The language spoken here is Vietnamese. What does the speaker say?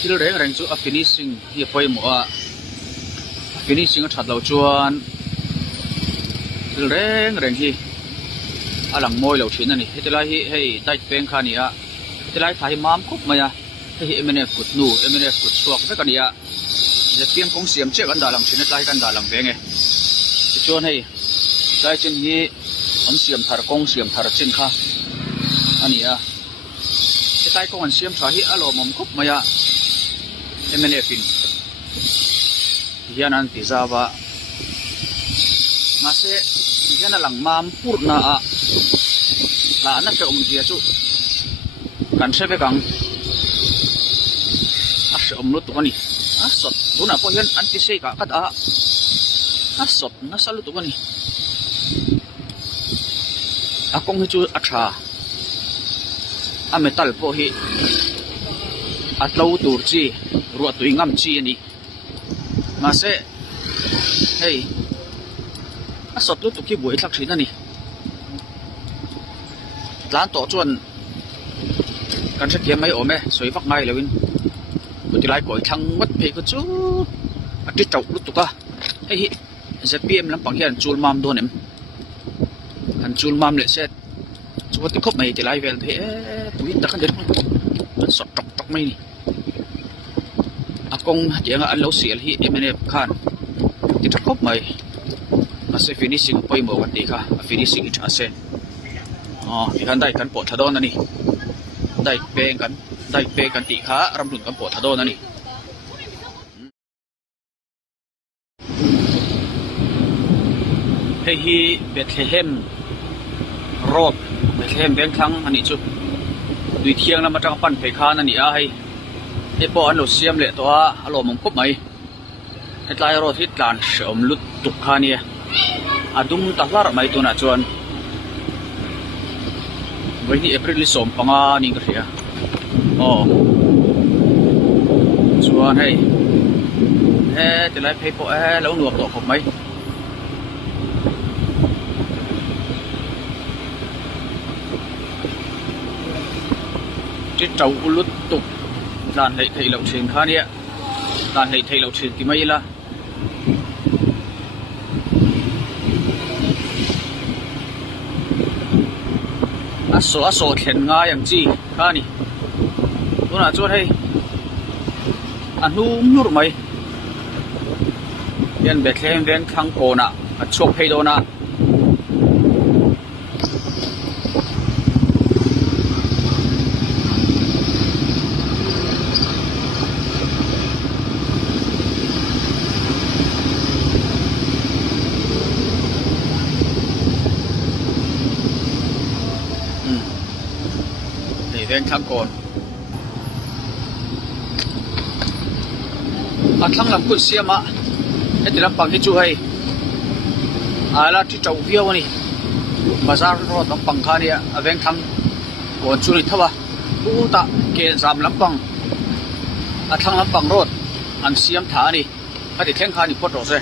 thil reng reng chu a finishing hi poimo a finishing a that lo chuan thil reng reng hi alang moi lo thin ani hetilai hi hei tight peng kha ni a hetilai thai mam khup maya hei MNF kut nu MNF kut suak ve kania zetiam kong siam che kan dalang thin tlai kan dalang ve nge chuan hei lai chen hi an siam thar kong siam thar chen kha ania hetai kong an siam tha hi alo mom khup maya MNF in hian an ti zawa mase hian alang mam purna a la na pe dia chu kan se be kang a som lu tu ani a sot tuna po hian an ti sei ka kat a sot na salu tu ani a kong hi chu a tha a metal po hi at lo tur chi ruat tu ngam chi ani mase hei a sot lu tu ki buai thak thin ani tlan to chuan kan se kiam mai ome soi vak ngai lewin utilai koi thang wat pe ko chu ati tau lu tu ka hei ZPM lampang hian chul mam don em kan chul mam le set chu ti khop mai ti lai vel the tuin ta kan der sot tok tok mai ni akong tianga an lo sial hi MNF khan ti thak khop mai ase finishing poimo kan ti kha finishing it ase thì hắn đây cán bộ thà đôn này đây pe cán tị khá ram đun cán bộ thà đôn này hay hi Bethlehem road Bethlehem beng thang anh ấy chứ đuôi thiêng làm trang pan phải khá này à hay bộ anh lột xiêm lệ to alo mong cúp mày hết lại road hết lan sớm lút tục khá nè adum taflar mày tu na chuan với ni April som panga ning ka ria chuan hei te lai phei po lo nuam do khop mai ti trau ulut tuk dan lei thei lo thin kha nia dan lei thei lo thin ti mai la aso thlen nga yang chi kha ni tuna chuan hei anum nur mai yan Bethlehem veng thang kona a chok phei dona veng thang kon a thlang lam kun siama heti lampang hi chu hei ala ti tau viau ani bazar road lampang kha nia a veng thang kon chu ni thawa u ta ke zam lampang a thlang lampang road an siam tha ani heti thleng kha ni pot ro se